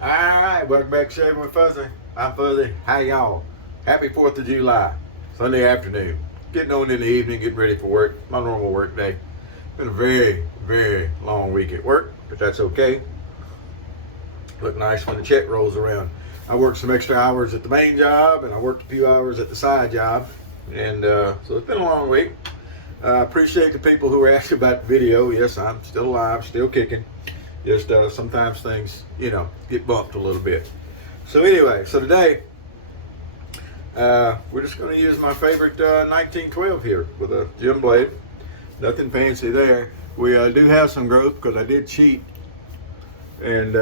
Alright, welcome back to Shaving with Fuzzy. I'm Fuzzy. How y'all? Happy 4th of July, Sunday afternoon. Getting on in the evening, getting ready for work. My normal work day. Been a very, very long week at work, but that's okay. Look nice when the check rolls around. I worked some extra hours at the main job, and I worked a few hours at the side job. And so it's been a long week. I appreciate the people who were asking about the video. Yes, I'm still alive, still kicking. Just sometimes things, get bumped a little bit. So anyway, so today, we're just going to use my favorite 1912 here with a gem blade. Nothing fancy there. We do have some growth because I did cheat. And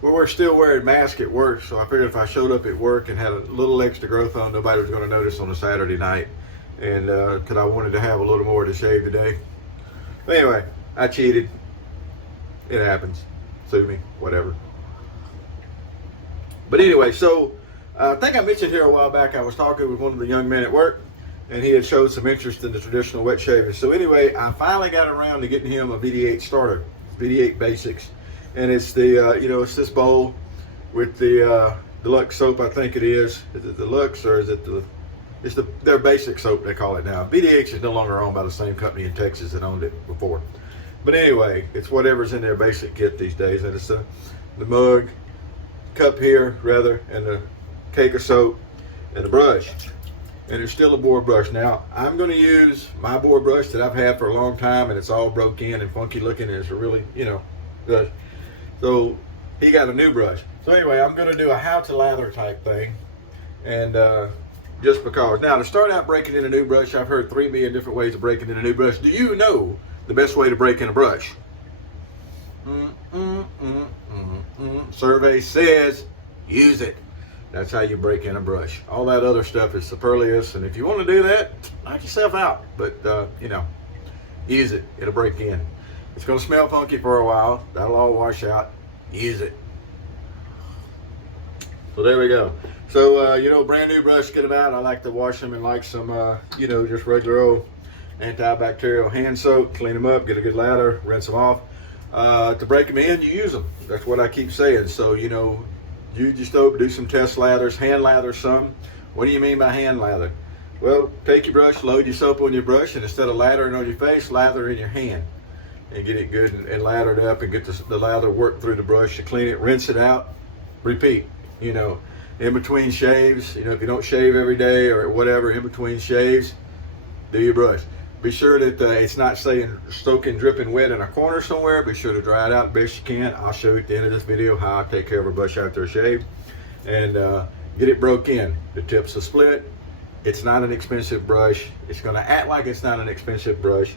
we're still wearing masks at work, so I figured if I showed up at work and had a little extra growth on, nobody was going to notice on a Saturday night. And because I wanted to have a little more to shave today. But anyway, I cheated. It happens. Sue me, whatever. But anyway, so I think I mentioned here a while back, I was talking with one of the young men at work, and he had showed some interest in the traditional wet shaving. So anyway, I finally got around to getting him a VDH starter, VDH Basics. And it's the, it's this bowl with the deluxe soap, I think it is. Is it deluxe or is it their basic soap they call it now. VDH is no longer owned by the same company in Texas that owned it before. But anyway, it's whatever's in their basic kit these days. And it's the mug, cup here rather, and the cake of soap, and the brush. And it's still a board brush. Now, I'm going to use my board brush that I've had for a long time, and it's all broke in and funky looking, and it's really, good. So he got a new brush. So anyway, I'm going to do a how to lather type thing. And just because. Now, to start out breaking in a new brush, I've heard 3 million different ways of breaking in a new brush. Do you know the best way to break in a brush? Survey says use it. That's how you break in a brush. All that other stuff is superfluous, and if you want to do that, knock yourself out. But use it. It'll break in. It's going to smell funky for a while. That'll all wash out. Use it. So there we go. So brand new brush, get them out. I like to wash them in like some just regular old antibacterial hand soap, clean them up, get a good lather, rinse them off. To break them in, you use them. That's what I keep saying. So, use your soap, do some test lathers, hand lather some. What do you mean by hand lather? Well, take your brush, load your soap on your brush, and instead of lathering on your face, lather in your hand. And get it good and lathered up, and get the lather work through the brush to clean it, rinse it out, repeat. In between shaves, if you don't shave every day or whatever, in between shaves, do your brush. Be sure that it's not saying soaking, dripping wet in a corner somewhere. Be sure to dry it out the best you can. I'll show you at the end of this video how I take care of a brush after a shave. And get it broke in. The tips are split. It's not an expensive brush. It's going to act like it's not an expensive brush.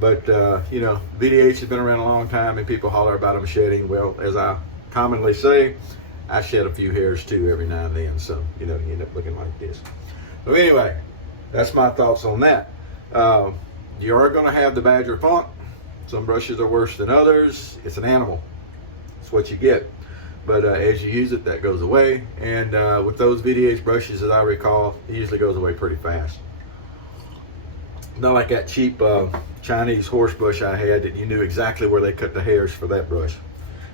But, VDH has been around a long time, and people holler about them shedding. Well, as I commonly say, I shed a few hairs too every now and then. So, you end up looking like this. So anyway, that's my thoughts on that. You are going to have the badger funk. Some brushes are worse than others. It's an animal. It's what you get. But as you use it, that goes away. And with those VDH brushes, as I recall, it usually goes away pretty fast. Not like that cheap Chinese horse brush I had that you knew exactly where they cut the hairs for that brush.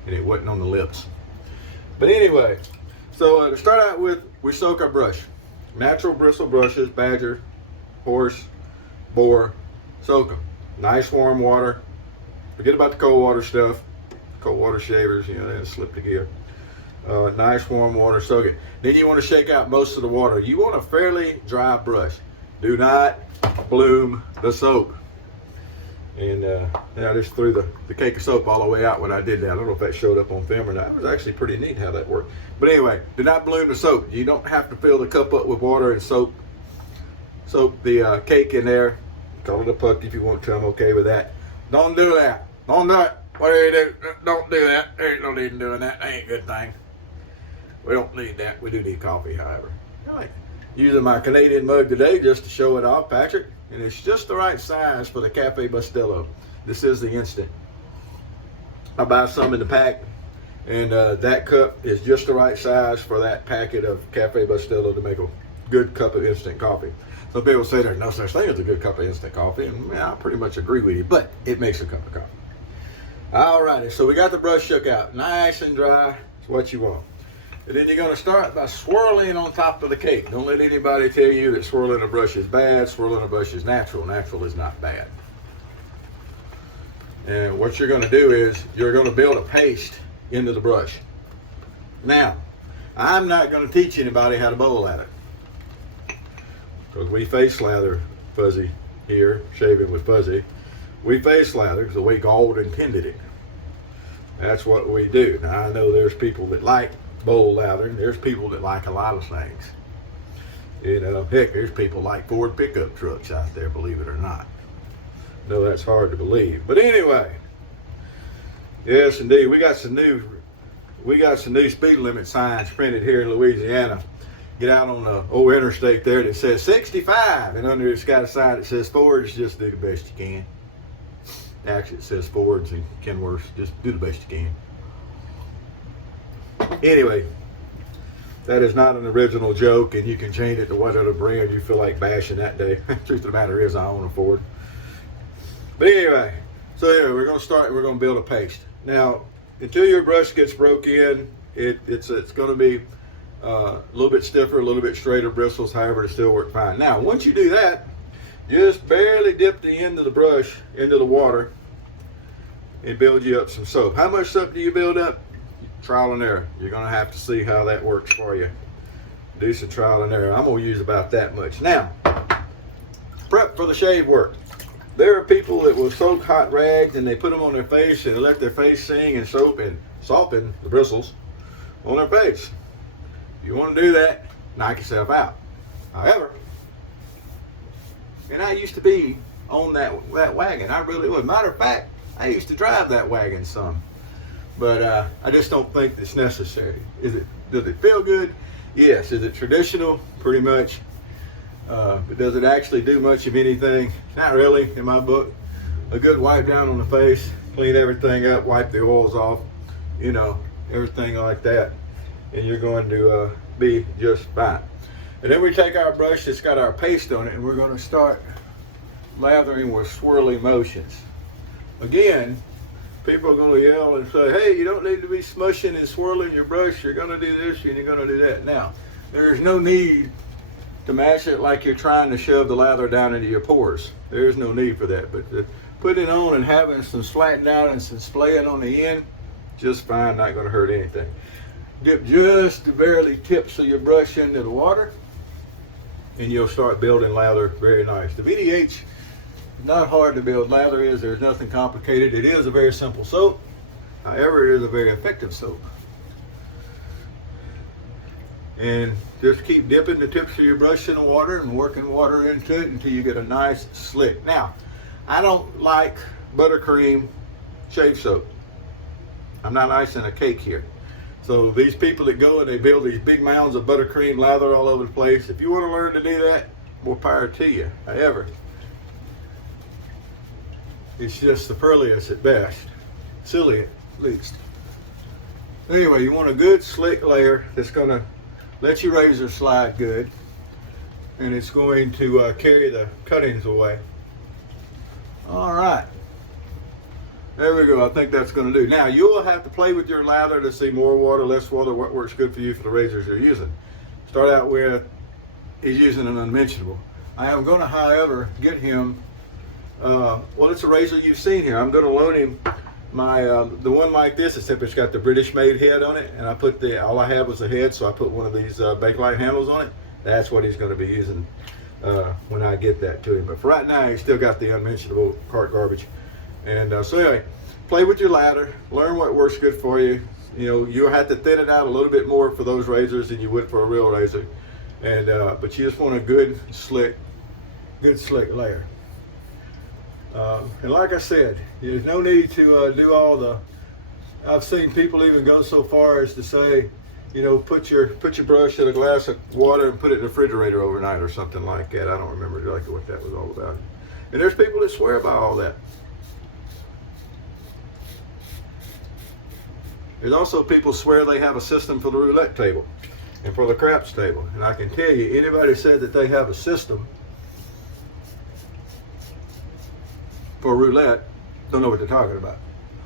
And it wasn't on the lips. But anyway, so to start out with, we soak our brush. Natural bristle brushes, badger, horse, boar, soak them. Nice warm water. Forget about the cold water stuff. Cold water shavers, they slip together. Nice warm water, soak it. Then you want to shake out most of the water. You want a fairly dry brush. Do not bloom the soap. And I just threw the cake of soap all the way out when I did that. I don't know if that showed up on film or not. It was actually pretty neat how that worked. But anyway, do not bloom the soap. You don't have to fill the cup up with water and soak the cake in there. Call it a puck if you want to. I'm okay with that. Don't do that. Don't do it. What do you do? Don't do that. There ain't no need in doing that. That ain't a good thing. We don't need that. We do need coffee, however. I like using my Canadian mug today just to show it off, Patrick. And it's just the right size for the Cafe Bustelo. This is the instant. I buy some in the pack. And that cup is just the right size for that packet of Cafe Bustelo to make a good cup of instant coffee. Some people say there's no such thing as a good cup of instant coffee, and I pretty much agree with you, but it makes a cup of coffee. Alrighty, so we got the brush shook out, nice and dry. As what you want. And then you're going to start by swirling on top of the cake. Don't let anybody tell you that swirling a brush is bad. Swirling a brush is natural. Natural is not bad. And what you're going to do is you're going to build a paste into the brush. Now, I'm not going to teach anybody how to bowl lather, because we face lather Fuzzy here, shaving with Fuzzy. We face lather the way God intended it. That's what we do. Now, I know there's people that like bowl lathering. There's people that like a lot of things. You know, heck, there's people like Ford pickup trucks out there, believe it or not. No, that's hard to believe. But anyway, yes, indeed, we got some new speed limit signs printed here in Louisiana. Get out on the old interstate there that says 65, and under it's got a sign that says Fords, just do the best you can. Actually, it says Fords and Kenworths, just do the best you can. Anyway, that is not an original joke, and you can change it to whatever brand you feel like bashing that day. Truth of the matter is, I own a Ford. But anyway, so yeah, we're going to start. We're going to build a paste. Now, until your brush gets broke in, it's going to be a little bit stiffer, a little bit straighter bristles. However, it still work fine. Now, once you do that, just barely dip the end of the brush into the water and build you up some soap. How much soap do you build up? Trial and error. You're going to have to see how that works for you. Do some trial and error. I'm going to use about that much. Now, prep for the shave work. There are people that will soak hot rags and they put them on their face and let their face sing and soap and soften the bristles on their face. If you want to do that, knock yourself out. However, and I used to be on that wagon. I really was. Matter of fact, I used to drive that wagon some. But I just don't think it's necessary. Does it feel good? Yes. Is it traditional? Pretty much. But does it actually do much of anything? Not really, in my book. A good wipe down on the face, clean everything up, wipe the oils off, you know, everything like that, and you're going to be just fine. And then we take our brush that's got our paste on it, and we're going to start lathering with swirly motions. Again, people are going to yell and say, hey, you don't need to be smushing and swirling your brush. You're going to do this and you're going to do that. Now, there's no need to mash it like you're trying to shove the lather down into your pores. There's no need for that. But putting it on and having some slatting out and some splaying on the end, just fine, not going to hurt anything. Dip just the barely tips of your brush into the water, and you'll start building lather very nice. The VDH, not hard to build lather is. There's nothing complicated. It is a very simple soap. However, it is a very effective soap. And just keep dipping the tips of your brush in the water and working water into it until you get a nice slick. Now, I don't like buttercream shave soap. I'm not icing a cake here. So these people that go and they build these big mounds of buttercream lather all over the place, if you want to learn to do that, more power to you. However, it's just superfluous at best, silly at least. Anyway, you want a good slick layer that's going to let your razor slide good, and it's going to carry the cuttings away. All right, there we go. I think that's going to do. Now you will have to play with your lather to see more water, less water, what works good for you for the razors you're using. Start out with, he's using an unmentionable. I am going to, however, get him, well, it's a razor you've seen here. I'm going to loan him my the one like this, except it's got the British made head on it, and I put all I had was the head, so I put one of these Bakelite handles on it. That's what he's going to be using when I get that to him. But for right now, he's still got the unmentionable cart garbage. And so anyway, play with your lather, learn what works good for you. You know, you'll have to thin it out a little bit more for those razors than you would for a real razor. And but you just want a good slick layer. And like I said, there's no need to do all the. I've seen people even go so far as to say, you know, put your brush in a glass of water and put it in the refrigerator overnight or something like that. I don't remember exactly what that was all about. And there's people that swear by all that. There's also people swear they have a system for the roulette table and for the craps table. And I can tell you, anybody said that they have a system for roulette, don't know what they're talking about.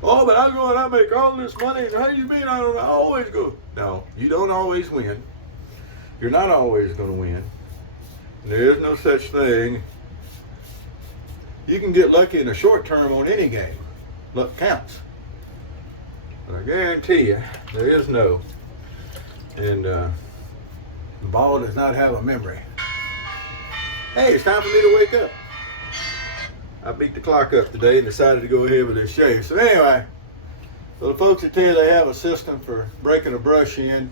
Oh, but I make all this money. How you mean I always go? No, you don't always win. You're not always going to win. There is no such thing. You can get lucky in the short term on any game. Luck counts. But I guarantee you, there is no. And the ball does not have a memory. Hey, it's time for me to wake up. I beat the clock up today and decided to go ahead with this shave. So anyway, so the folks that tell you they have a system for breaking a brush in,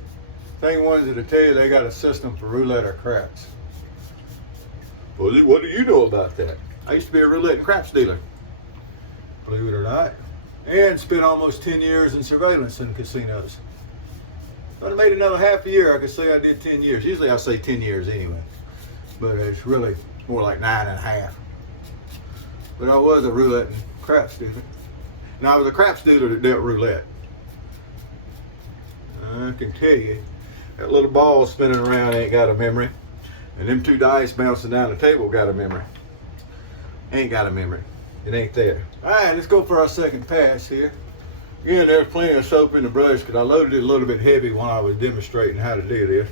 same ones that tell you they got a system for roulette or craps. Well, what do you know about that? I used to be a roulette and craps dealer, believe it or not, and spent almost 10 years in surveillance in casinos. If I made another half a year, I could say I did 10 years. Usually I say 10 years anyway, but it's really more like 9.5. But I was a roulette and craps dealer. And I was a craps dealer that dealt roulette. I can tell you, that little ball spinning around ain't got a memory. And them two dice bouncing down the table got a memory. Ain't got a memory. It ain't there. All right, let's go for our second pass here. Again, there's plenty of soap in the brush because I loaded it a little bit heavy while I was demonstrating how to do this.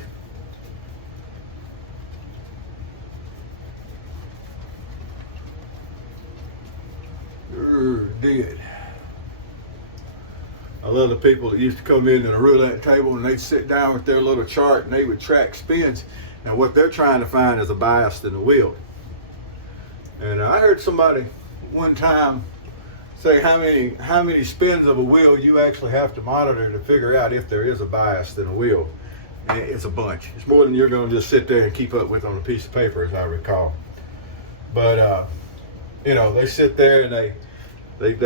Did. I love the people that used to come into the roulette table and they'd sit down with their little chart and they would track spins. And what they're trying to find is a bias in the wheel. And I heard somebody one time say how many spins of a wheel you actually have to monitor to figure out if there is a bias in a wheel. And it's a bunch. It's more than you're going to just sit there and keep up with on a piece of paper, as I recall. But you know, they sit there and they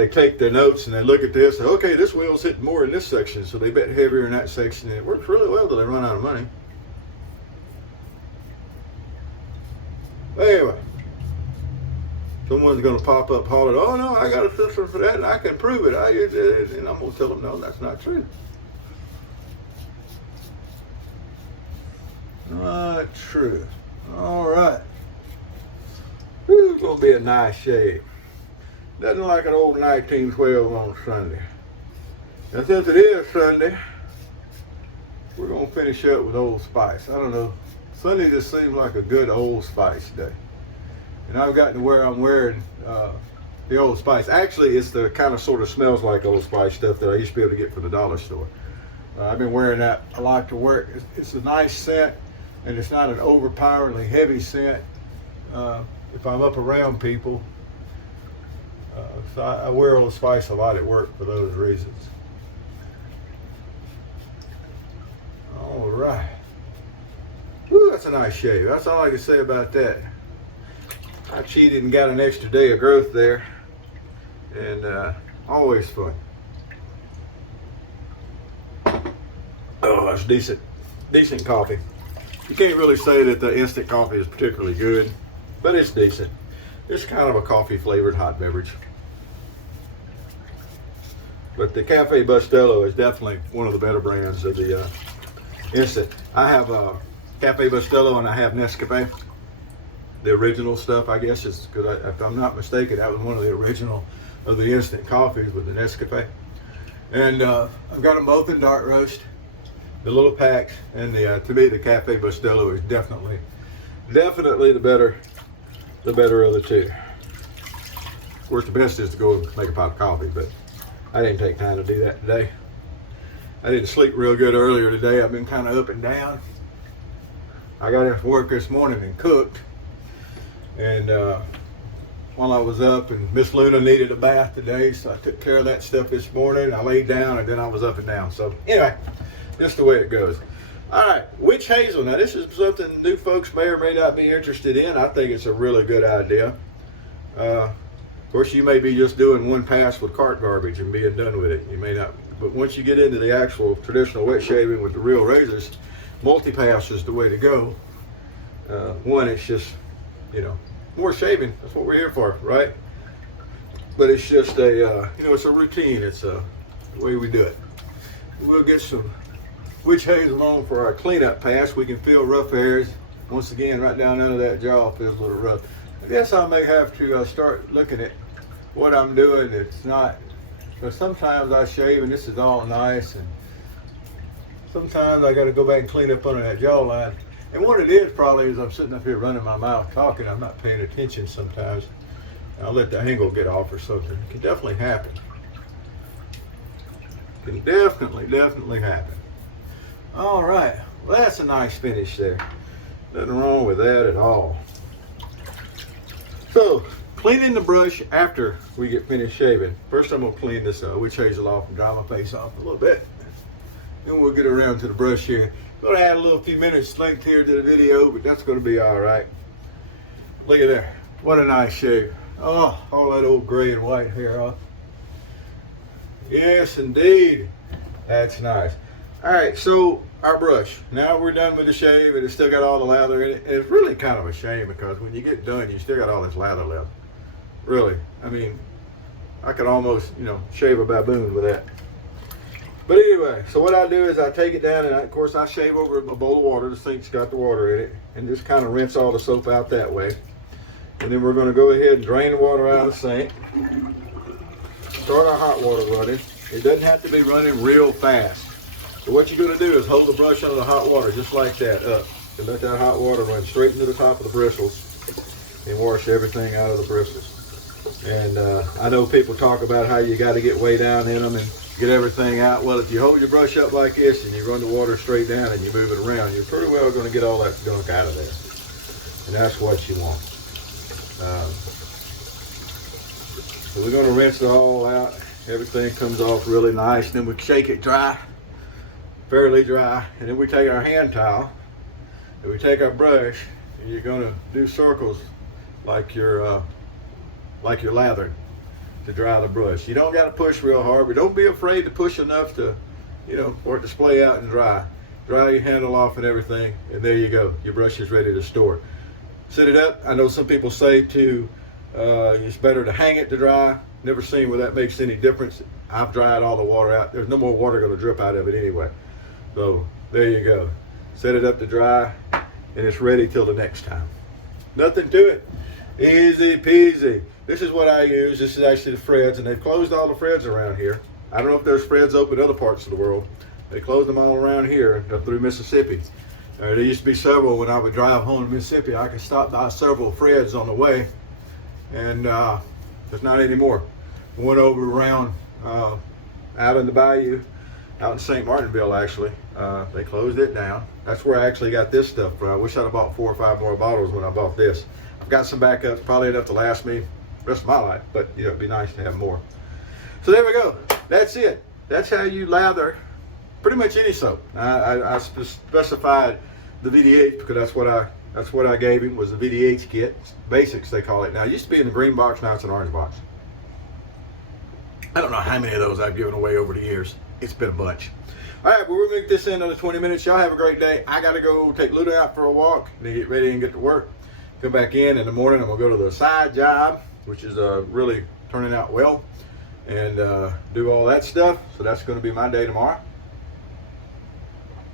take their notes and they look at this and, okay, this wheel's hitting more in this section, so they bet heavier in that section, and it works really well till they run out of money. Anyway, someone's going to pop up holler, oh no, I got a system for that and I can prove it. I use it. And I'm going to tell them, no, that's not true. Not true. All right. It's going to be a nice shave. Nothing like an old 1912 on Sunday. And since it is Sunday, we're going to finish up with Old Spice. I don't know. Sunday just seems like a good Old Spice day. And I've gotten to where I'm wearing the Old Spice. Actually, it's the kind of sort of smells like Old Spice stuff that I used to be able to get from the dollar store. I've been wearing that a lot to work. It's a nice scent, and it's not an overpoweringly heavy scent. If I'm up around people, so I wear Old Spice a lot at work for those reasons. All right. Woo, that's a nice shave. That's all I can say about that. I cheated and got an extra day of growth there, and always fun. Oh, that's decent coffee. You can't really say that the instant coffee is particularly good, but it's decent. It's kind of a coffee flavored hot beverage. But the Cafe Bustelo is definitely one of the better brands of the instant. I have Cafe Bustelo and I have Nescafe. The original stuff, I guess, is because if I'm not mistaken, that was one of the original of the instant coffees with the Nescafe. And I've got them both in dark roast, the little packs, and to me the Cafe Bustelo is definitely the better of the two. Of course, the best is to go and make a pot of coffee, but I didn't take time to do that today. I didn't sleep real good earlier today. I've been kind of up and down. I got into work this morning and cooked. And while I was up, and Miss Luna needed a bath today, so I took care of that stuff this morning. I laid down, and then I was up and down. So anyway, just the way it goes. All right, witch hazel. Now this is something new folks may or may not be interested in. I think it's a really good idea. Of course, you may be just doing one pass with cart garbage and being done with it. You may not, but once you get into the actual traditional wet shaving with the real razors, multi-pass is the way to go. One, it's just, you know, more shaving. That's what we're here for, right? But it's just a, you know, it's a routine. It's the way we do it. We'll get some witch hazel on for our cleanup pass. We can feel rough areas. Once again, right down under that jaw feels a little rough. I guess I may have to start looking at what I'm doing. It's not But sometimes I shave and this is all nice, and sometimes I got to go back and clean up under that jawline. And what it is probably is I'm sitting up here running my mouth talking. I'm not paying attention sometimes. I'll let the angle get off or something. It can definitely happen. Can definitely happen. All right, well, that's a nice finish there. Nothing wrong with that at all. So, cleaning the brush after we get finished shaving. First I'm gonna clean this witch hazel off and dry my face off a little bit. Then we'll get around to the brush here. Gonna add a little few minutes length here to the video, but that's gonna be all right. Look at there, what a nice shave. Oh, all that old gray and white hair off. Yes, indeed, that's nice. All right, so our brush. Now we're done with the shave, and it's still got all the lather in it. And it's really kind of a shame because when you get done, you still got all this lather left. Really, I mean, I could almost, shave a baboon with that. But anyway, so what I do is I take it down, and of course I shave over a bowl of water. The sink's got the water in it, and just kind of rinse all the soap out that way. And then we're going to go ahead and drain the water out of the sink. Start our hot water running. It doesn't have to be running real fast. So what you're going to do is hold the brush under the hot water just like that up. And let that hot water run straight into the top of the bristles and wash everything out of the bristles. And I know people talk about how you got to get way down in them and get everything out. Well, if you hold your brush up like this and you run the water straight down and you move it around, you're pretty well going to get all that gunk out of there. And that's what you want. So we're going to rinse it all out. Everything comes off really nice. Then we shake it dry, fairly dry. And then we take our hand towel and we take our brush, and you're going to do circles like you're lathering to dry the brush. You don't got to push real hard, but don't be afraid to push enough to, for it to splay out and dry. Dry your handle off and everything, and there you go. Your brush is ready to store. Set it up. I know some people say it's better to hang it to dry. Never seen where that makes any difference. I've dried all the water out. There's no more water going to drip out of it anyway. So there you go. Set it up to dry, and it's ready till the next time. Nothing to it. Easy peasy. This is what I use. This is actually the Freds, and they've closed all the Freds around here. I don't know if there's Freds open in other parts of the world. They closed them all around here up through Mississippi. There used to be several when I would drive home to Mississippi. I could stop by several Freds on the way, and there's not anymore. Went over around out in the bayou, out in St. Martinville actually. They closed it down. That's where I actually got this stuff from. I wish I'd have bought 4 or 5 more bottles when I bought this. I've got some backups, probably enough to last me the rest of my life, but it'd be nice to have more. So there we go. That's it. That's how you lather pretty much any soap. I specified the VDH because that's what I gave him was the VDH kit. Basics they call it now. It used to be in the green box, now it's an orange box. I don't know how many of those I've given away over the years. It's been a bunch. All right, well, we'll make this in another 20 minutes. Y'all have a great day. I got to go take Luda out for a walk and then get ready and get to work. Come back in the morning and we'll go to the side job, which is really turning out well, and do all that stuff. So that's going to be my day tomorrow.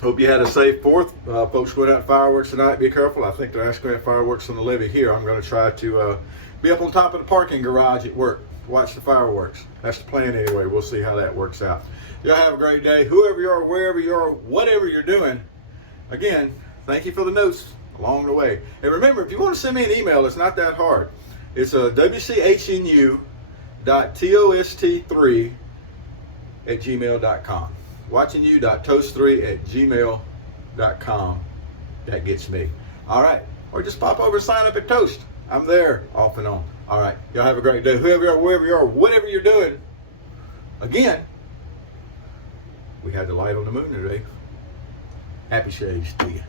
Hope you had a safe 4th. Folks went out fireworks tonight. Be careful. I think they're actually going to have fireworks on the levee here. I'm going to try to be up on top of the parking garage at work. Watch the fireworks. That's the plan anyway. We'll see how that works out. Y'all have a great day. Whoever you are, wherever you are, whatever you're doing. Again, thank you for the notes along the way. And remember, if you want to send me an email, it's not that hard. It's wchnu.tost3@gmail.com. watchingyou.toast3@gmail.com. That gets me. All right. Or just pop over and sign up at Toast. I'm there off and on. All right. Y'all have a great day. Whoever you are, wherever you are, whatever you're doing. Again, we had the light on the moon today. Happy shaves to you.